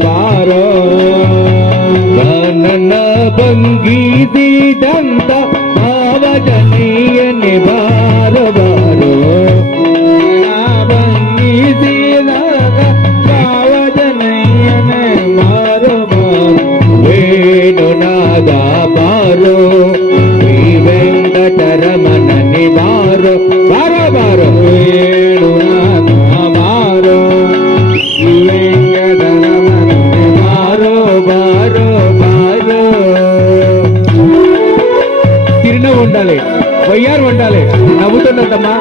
ಬಾರೋ ನನ್ನ ಬಂಗೀಸಿದಂತ ಭಾವಜನೀಯನೆ ಬಾರೋ ಬಾರೋ ಬಂಗೀಸಿದಾಗ ಭಾವಜನೀಯನೆ ಬಾರೋ ಬಾರೋ ವೇಣುನಾದ ಬಾರೋ ಶ್ರೀ ವೆಂಕಟರಮಣನೆ ಬಾರೋ ಬಾರೋ ಬಾರೋ ವೇಣುನಾದ ಬಾರೋ చిరునవ్వు ఉండాలి, వయ్యారు ఉండాలి, నవ్వుతున్నదమ్మా.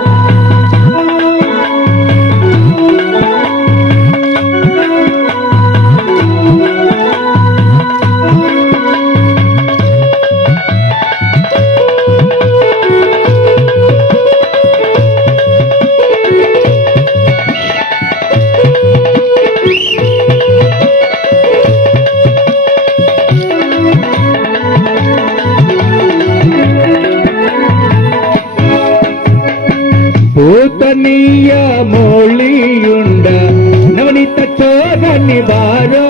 పూతనీయ మౌళియుండ నవనీత చోరని బారో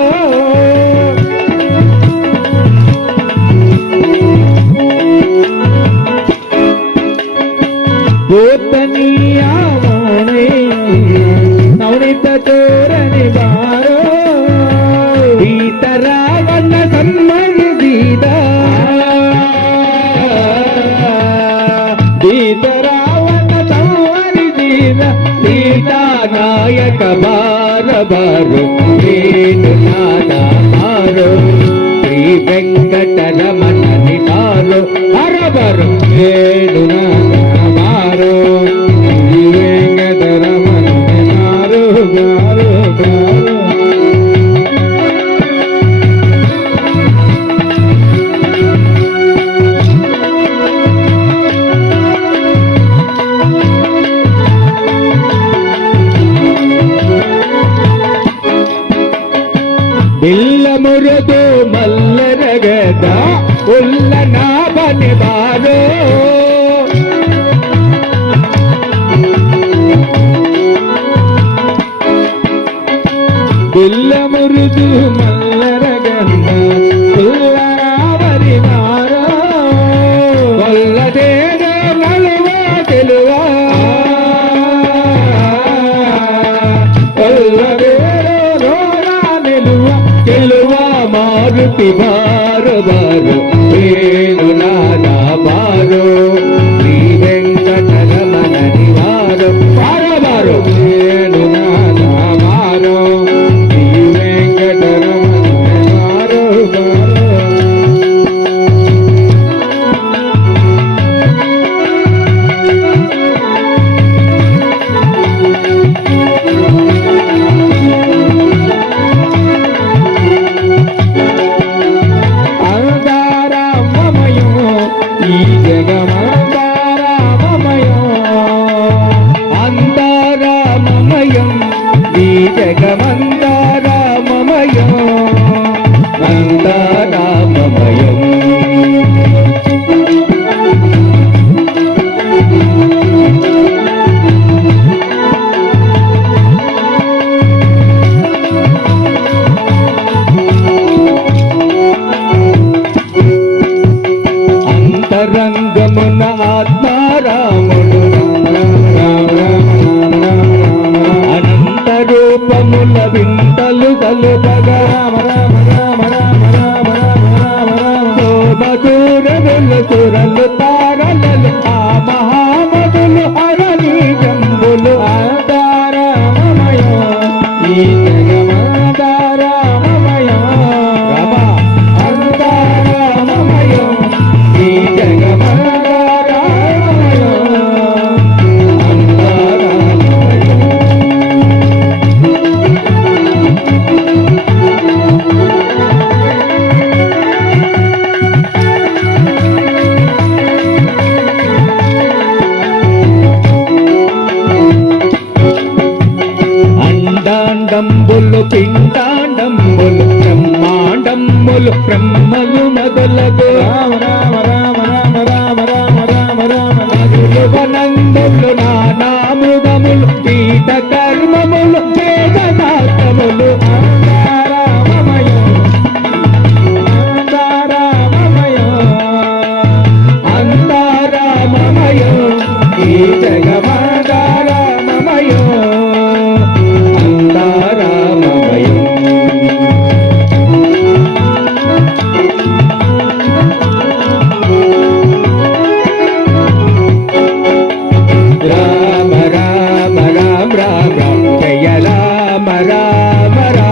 పూతనీయ నవనీత చోరని బారో ఈతరావన్న సన్మణి దీదా సీతానాయక బార బారు వేణునాద బారు శ్రీ వెంకటరమణని బారు బార బారు వేణునాద బారు శ్రీ వెంకటరమణని బారు బారు బారు ಇಲ್ಲ ಮುರಿದು ಮಲ್ಲರಗದ ಉಲ್ಲ ನಾಭನೆ ಬಾರೋ ಇಲ್ಲ ಮುರಿದು ಮಲ್ಲರಗದ ಉಲ್ಲ ನಾಭನೆ ಬಾರೋ ಒಲ್ಲದೇಗ ನಳುವ ತೆಲುವ మారుతి బారు బారు వేణునాద బారు శ్రీ వెంకటరమణని బారు బారు బారు వేణునాద బారు శ్రీ వెంకటరమణని బారు బారు జగమందారామమయం మందారామమయం అంతరంగమున ఆత్మారాముడు రూపముల వింతలు తలుపగా మధుర వెలుతురలు తారలలు ఆ మహామధులు హరణి జంబులు ఆధారమమయం ఈ జగమాధారమమయం రమ అంధారమమయం ఈ జగమాధారమమయం అండాండంబులు పిండాండంబులు బ్రహ్మాండంబులు బ్రహ్మలు మొదలగు వనందులు నానామృగములు పీఠ కర్మములు వేదనాథములు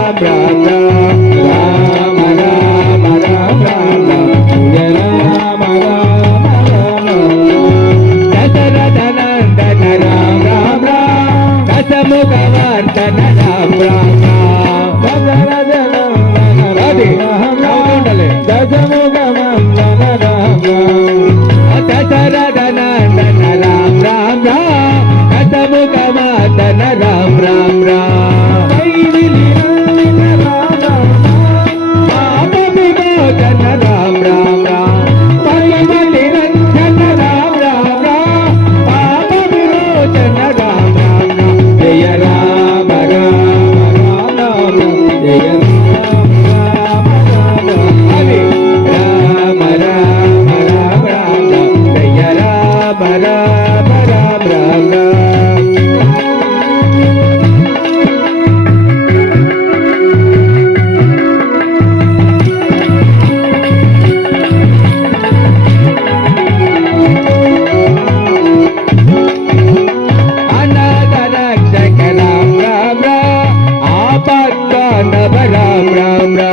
రామ రామ రామ రామ రామ జయ రామ రామ రామ దశరథ నందన రామ రామ దశముఖ వర్ధన రామ రామ దశరథ నందన దశముఖ వర్ధన రామ దశరథ నందన రామ రామ దశముఖ వర్ధన రామ రామ రామ రామ పైవలి రంజన రామ రామ పాప విమోచన రామ రామ జయ రామ రామ రామ జయ రామ రామ హరి రామ రామ రామ రామ జయ రామ రామ రామ రామ రామ రామ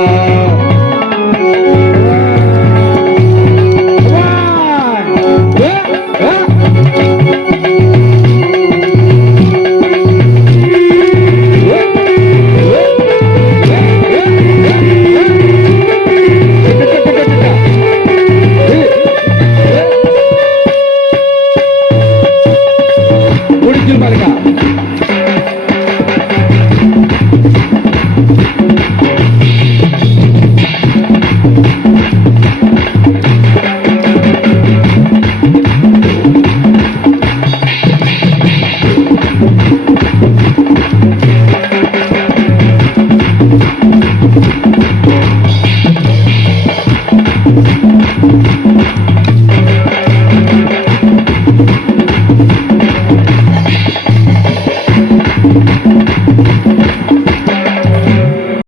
ఉడిచి మరగా